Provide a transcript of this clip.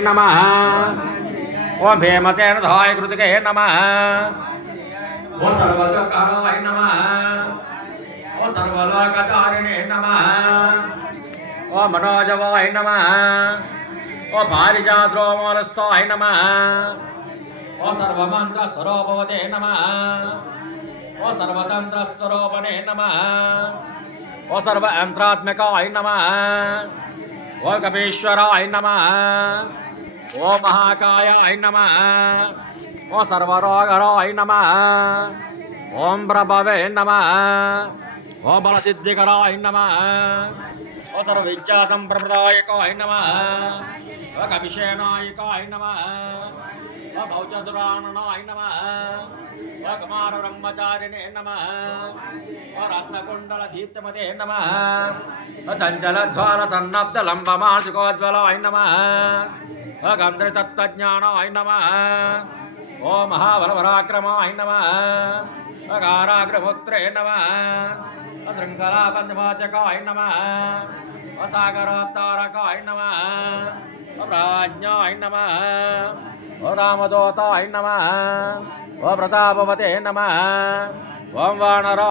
नमः। ओम भीमसेनधाय कृतिके नमः। ओम सर्वलोकहराय नमः। ओम सर्वलोकचारिणे नमः। ओम मनोजवाय नमः। ओम पारिजातोमलस्थाय नमः। ओम सर्वमन्त्रस्वरूपवते नमः। ओम सर्वतन्त्रस्वरूपणे नमः। ओम सर्वयन्त्रात्मकाय नमः। ओम कपीश्वराय नमः। ओम महाकायाय नमः। ओम सर्वरोगहराय नमः। ओम प्रभवे नमः। ओम बलसिद्धिकराय नमः। ओम सर्वविद्यासंप्रदायकाय नमः। ओम कपिशेनायकाय नमः। ओम भौचतुराननाय नमः। ओम कुमारब्रह्मचारिणे नमः। ओम रत्नकुण्डलदीप्तमते नमः। ओम चञ्चलध्वालसन्नब्धलम्बमासिकोज्ज्वलाय नमः। ओम गन्धर्वतत्त्वज्ञानाय नमः। ओम महाबलपराक्रमाय नमः। ओम काराग्रपुत्रे नमः। ओम शृङ्खलाबन्धवाचकाय नमः। ओम सागरोत्तारकाय नमः। ओम राज्ञाय नमः। ओम रामदूताय नमः। ओम प्रतापवते नमः। ओम वानरा